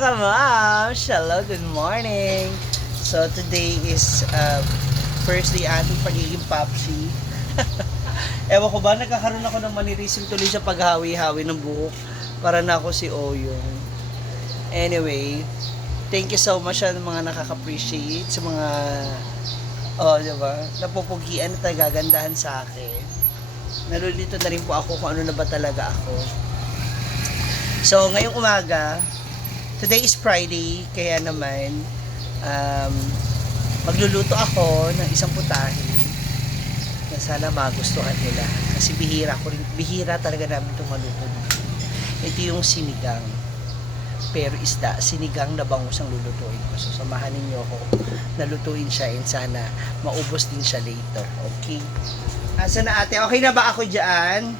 mga ma'am! Hello, good morning! So today is first day ating pagiging popsi. Ewan ko ba, nagkakaroon ako ng manirisim tuloy sa paghawi-hawi ng buhok para na ako si Oyong. Anyway, thank you so much sa mga nakaka-appreciate, sa mga diba, napupugian at nagagandahan sa akin. Nalulito na rin po ako kung ano na ba talaga ako. So, ngayong umaga, today is Friday, kaya naman, magluluto ako ng isang putahe na sana magustuhan nila. Kasi bihira talaga namin itong maluto. Ito yung sinigang. Pero isda, sinigang na bangus ang lulutuin ko. So, samahan ninyo ako na lutuin siya and sana maubos din siya later. Okay? Asa na ate? Okay na ba ako dyan?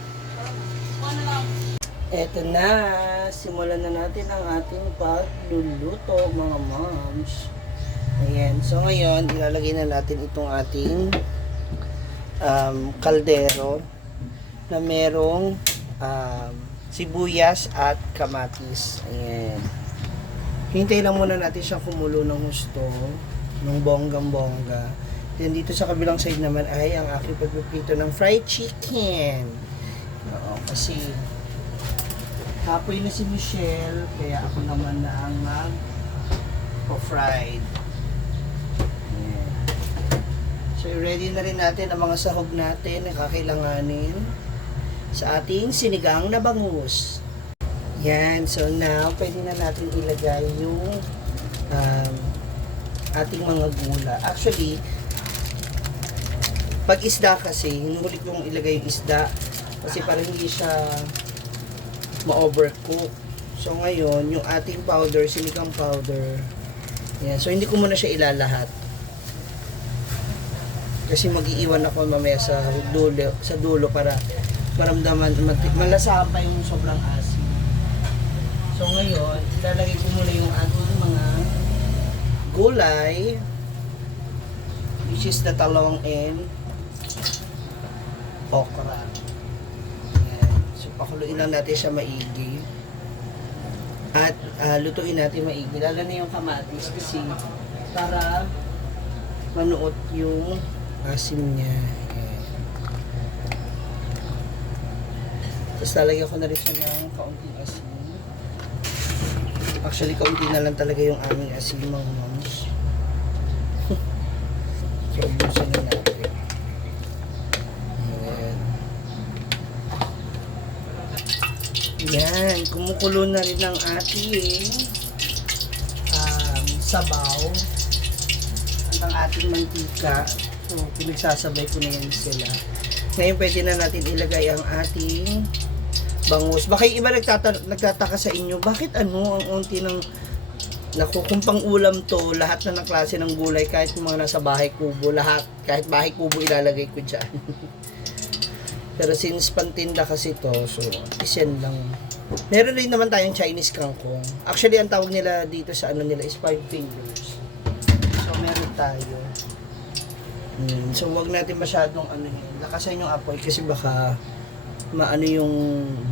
Eto na, simulan na natin ang ating pagluluto mga moms. Ayan, so ngayon ilalagay na natin itong ating kaldero na merong sibuyas at kamatis. Ayan. Hintay lang muna natin siyang kumulo ng husto, ng bonggang-bongga. Then dito sa kabilang side naman ay ang aking pagpipito ng fried chicken. Oo, kasi hapoy na si Michelle, kaya ako naman na ang mag-fried. Yeah. So, ready na rin natin ang mga sahog natin na kakailanganin sa ating sinigang na bangus. Yan. So, now, pwede na natin ilagay yung ating mga gula. Actually, pag isda kasi, hinuhuli kong ilagay yung isda kasi para hindi siya ma-overcook. So ngayon, yung ating powder, sinigang powder. Yan. So hindi ko muna siya ilalahat. Kasi mag-iiwan ako mamaya sa dulo para maramdaman, malasahan pa yung sobrang asin. So ngayon, ilalagay ko muna yung ating mga gulay, which is the talong and okra. Pakuluin lang natin siya maigi. At lutuin natin maigi. Lalo na yung kamatis kasi para manuot yung asim niya. Ayan. Tapos lalagyan ko na rin siya ng kaunting asin. Actually, kaunti na lang talaga yung aming asin mga moms. So, ubusan na natin. Yan, kumukulo na rin ang ating sabaw at ang ating mantika. So, pinagsasabay ko na yan sila. Ngayon, pwede na natin ilagay ang ating bangus. Baka yung iba nagtataka sa inyo, bakit ang unti ng naku, kung pang ulam to, lahat na ng klase ng gulay, kahit yung mga nasa bahay kubo, lahat, kahit bahay kubo ilalagay ko dyan. Pero since pantinda kasi to, so isyan lang. Meron rin naman tayong Chinese kangkong. Actually, ang tawag nila dito sa ano nila is 5 fingers. So meron tayo. So wag natin masyadong lakasan yung apoy kasi baka maano yung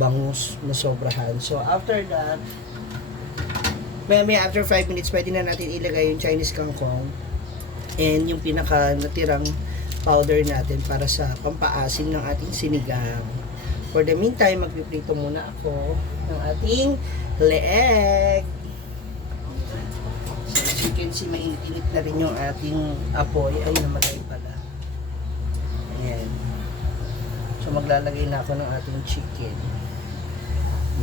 bangus masobrahan. So after that, after 5 minutes, pwede na natin ilagay yung Chinese kangkong and yung pinaka natirang powder natin para sa pampaasim ng ating sinigang. For the meantime, magpiprito muna ako ng ating leeg. So, as you can see, mainit-init na rin yung ating apoy. Ay, namatay pala. Ayan. So, maglalagay na ako ng ating chicken.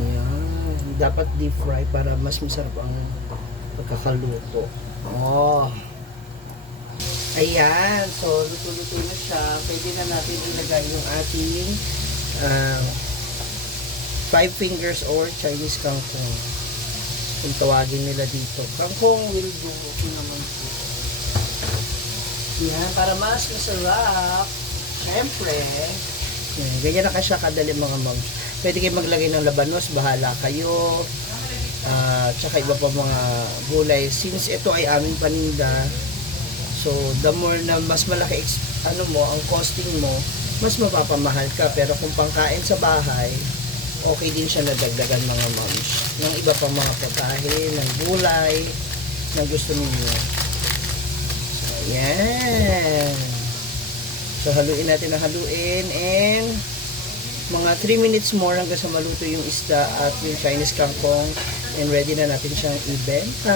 Ayan. Dapat deep fry para mas masarap ang pagkakaluto. Oh! Ayan, so luto-luto na siya. Pwede na natin ilagay yung ating 5 fingers or Chinese kangkong. Kung tawagin nila dito. Kangkong will do. Okay naman po. Yan, para mas masarap. Siyempre, yan, ganyan na siya kadali mga moms. Pwede kayo maglagay ng labanos, bahala kayo. Tsaka iba pa mga gulay. Since ito ay aming paninda, so, the more na mas malaki ang costing mo, mas mapapamahal ka. Pero kung pangkain sa bahay, okay din siya na dagdagan mga moms. Ng iba pang mga putahe, ng gulay, na gusto ninyo. Ayan. So, haluin natin na haluin and mga 3 minutes more hanggang sa maluto yung isda at yung Chinese kangkong and ready na natin siyang ibenta.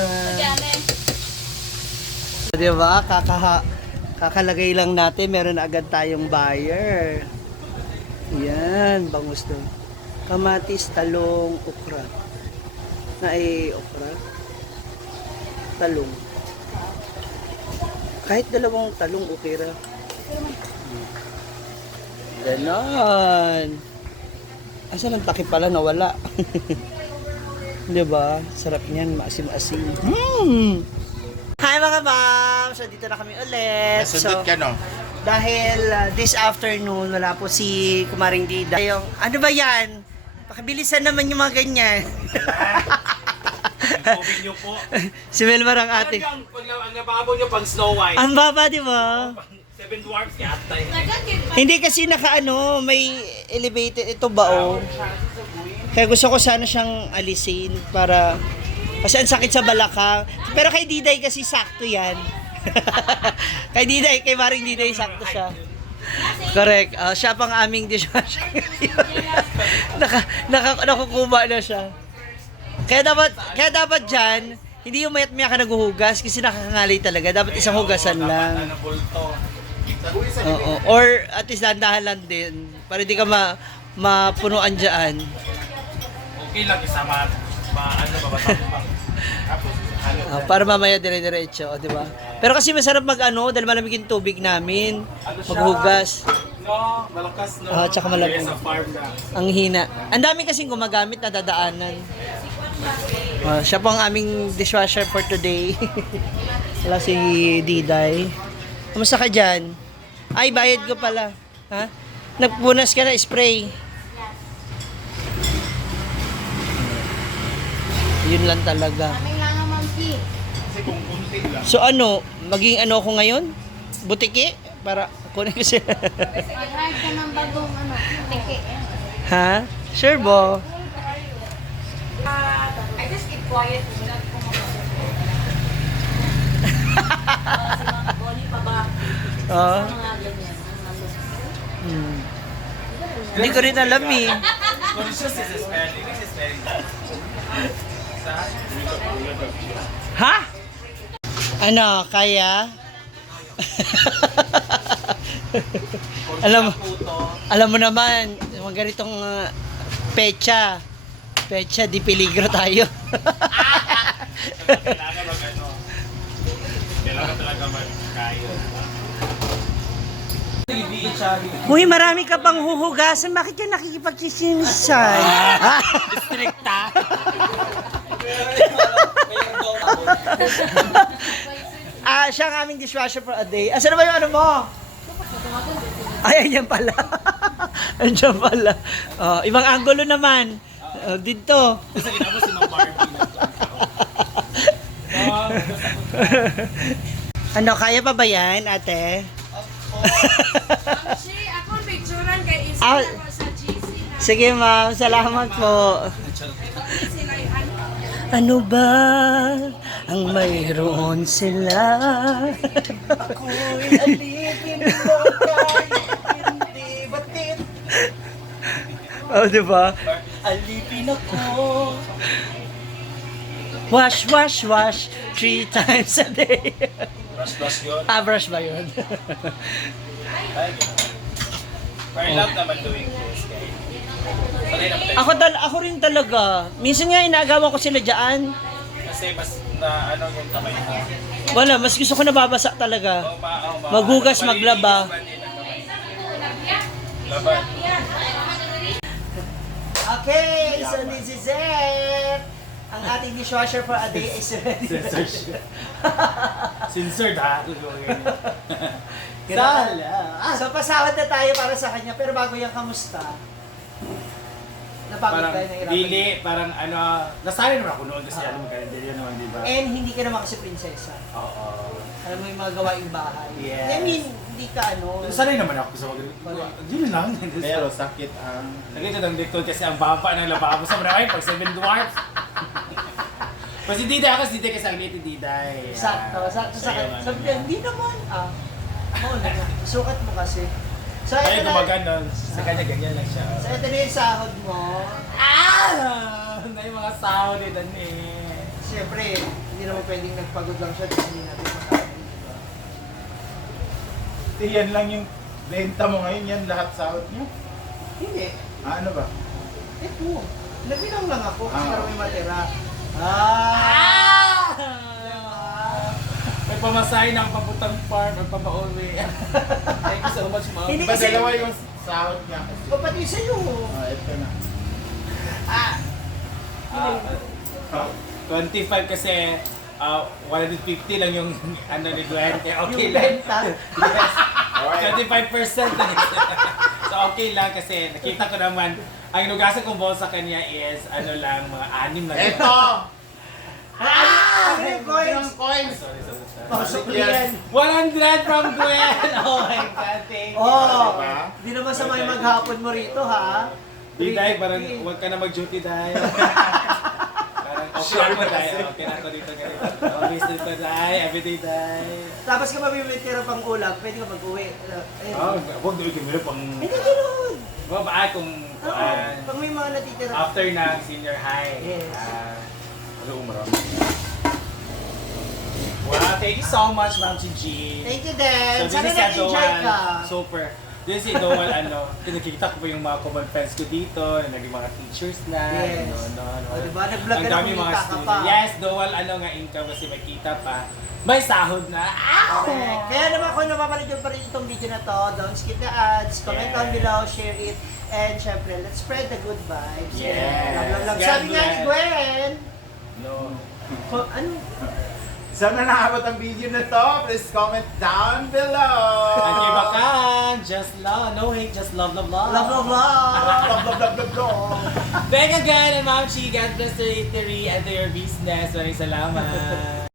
So, diba? Kakalagay lang natin, meron na agad tayong buyer. Yan, bangus doon. Kamatis, talong, okra. Okra? Talong. Kahit dalawang talong, okay ra. Ganon. Asan ang takip pala nawala? Diba? Sarap niyan, maasim-asim. Hi mga ma'am! So dito na kami ulit. Nasundot ka, no? Dahil this afternoon, wala po si Kumaring Dida. Yung, ano ba yan? Pakibilisan naman yung mga ganyan. Covid nyo po. Si Melmar ang ate. Ang nababaw nyo pang Snow White. Ang baba, di ba? 7 dwarfs yata. Hindi kasi may elevated ito ba oh. Kaya gusto ko sana siyang alisin para kasi ang sakit sa balakang. Pero kay Diday kasi sakto yan. Kay Diday, kay Maring Diday sakto siya. Correct. Siya pang aming dishwasher. Nakukuha na siya. Kaya dapat dyan, hindi yung mayat-maya ka naghuhugas kasi nakakangalay talaga. Dapat isang hugasan lang. Oo. Or at least dahan lang din para hindi ka mapunuan dyan. Okay lang isama Para mamaya dire-diretso, di ba? Pero kasi masarap dahil malamig yung tubig namin. Maghugas. No, malakas no. Tsaka malamig. Sa farm na. Ang hina. Ang dami kasing gumagamit na dadaanan. Siya po ang aming dishwasher for today. Wala si Diday. Kamusta ka dyan? Ay, bayad ko pala. Ha? Nagpunas ka na, spray. Yun lang talaga. Kasi kung kunti lang. So maging ako ngayon? Butiki? Para kunin ko siya. Mag-hard ka ng bagong tiki. Ha? Sure bo. I just keep quiet. Oo. Hindi ko rin alam eh. Conscious is spelling. This is spelling. Ha? Kaya? alam mo naman, mga ganitong pecha, di peligro tayo. Kailangan talaga magkayo. Uy, marami ka pang huhugasan. Bakit ka nakikipagsisinsan? Stricta. Siya ang aming dishwasher for a day. Asan naman yung mo? Ay, ayan pala. Andiyan pala. Ibang angulo naman. Dito. Kasi ginamo si Ma'am Barbie na. Kaya pa ba yan, ate? Ako picturean kay Isa Ah, ako sa GC na. Sige, ma'am. Salamat po. Sila Ano ba ang mayroon sila? Ako'y alipin mo kahit hindi batid. Diba? Alipin ako. Wash, wash, wash 3 times a day. Brush yun. Brush ba yun? But I love naman doing this, guys. Sanay naman tayo. Ako rin talaga. Minsan nga inaagawan ko sila dyan. Kasi mas na yung kamay mo. Wala, mas gusto ko nababasa talaga. Maghugas, maglaba. Laban. Okay, so this is it. Ang ating dishwasher for a day is ready. Censored ha? So pasawad na tayo para sa kanya. Pero bago yan, kamusta? Napagod Parang tayo ng irapan. dili, parang nasanay naman ako noon kasi alam mo kalendaryo naman, di ba? And hindi ka naman kasi prinsesa. Oo. Alam mo yung mga gawaing bahay. Yes. I mean, hindi ka ano. Sanay naman ako sa mag- Yun lang. Pero sakit ang... Nagkita ng likod kasi ang baba ng lababo sa maraming pag 7 dwarfs. Kasi Diday ako, si Diday kasi ang late Diday. Sakto, sakto sa Sa'yo, Sabi niya, hindi naman. Oo naman. Sukat mo kasi. So, Ay, ito na. gumagano. Sa kanya ganyan lang siya. So, ito na yung sahod mo. Na yung mga sound eh, dan eh. Siyempre, hindi naman pwedeng nagpagod lang siya kasi hindi natin makain. Yan lang yung benta mo ngayon, yan lahat sahod niyo. Hindi. Ano ba? Ito. Nagbilang lang ako kasi Ah. para may matira. May pamasahin ng papuntang farm at papa-uwi. Thank you so much, ma'am. Hindi Diba kasi- dalawa yung sahod niya kasi? Pati sa'yo. Ito na. Ah. 25 kasi 150 lang yung ano ni Duente. Okay Yung lang. benta. Yes. Alright. 25%. So okay lang kasi nakita ko naman ang inugasan kong boss sa kanya is ano lang mga 6 lang. Ito! Ano yung coins? Yung coins! Sorry. Pasok mo Yes. yan. 100 from Gwen! Oh my God, thank you. Oh, Diba? di naman sa may maghapon mo rito, ha? Di dahil parang huwag ka na mag-duty dahil. Parang okay Sure ako na dahil. kasi. Okay na ako dito ganito. Always dito dahil. Everyday dahil. Tapos ka mabibitira pang ulam, pwede ka mag-uwi. Ayun. Oh, huwag na ikimilo pang... Hindi ganoon. Kung Oo, pag may mga natitira. after ng senior high. Yes. Ano umaro? Wow, thank you so much, Ma'am Gigi. Thank you, Dan. So, Sana this is si nag-enjoy Doan. ka. Super. This is Doan, nakikita ko po yung mga common friends ko dito, na naging mga teachers na, Yes. ano. O, diba? Nag-vlog Ang ka na, dami mga kumita ka student. pa. Yes, Doan, nga income kasi may kita pa. May sahod na. Correct. Kaya naman kung napapanood nyo pa rin itong video na to, don't skip the ads, comment Yes. down below, share it, and syempre, let's spread the good vibes. Yes. Love. God Sabi nga ni bless. Gwen, No. ano? Sana nakabot ang video na to, please comment down below! At kay Bakan, just love, no hate, just love, love, love. Love, love, love. Love, love, love, love, love. Thank again, Ma'am Chi, God bless the eatery and their business. Maraming salamat.